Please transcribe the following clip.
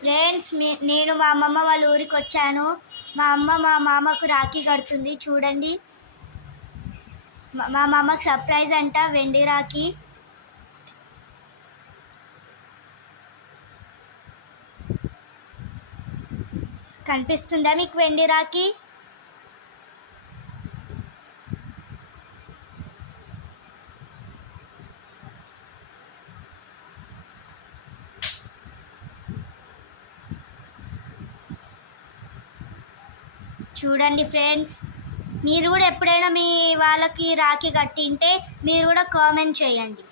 Friends నేను మా అమ్మమ్మ వాళ్ళ ఊరికి వచ్చాను. మా అమ్మ మా మామకు రాఖీ కడుతుంది చూడండి. మా మామకు సర్ప్రైజ్ అంట, వెండి రాఖీ. కనిపిస్తుందా మీకు వెండి రాఖీ? చూడండి ఫ్రెండ్స్, మీరు కూడా ఎప్పుడైనా మీ వాళ్ళకి రాఖీ కట్టింటే మీరు కూడా కామెంట్ చేయండి.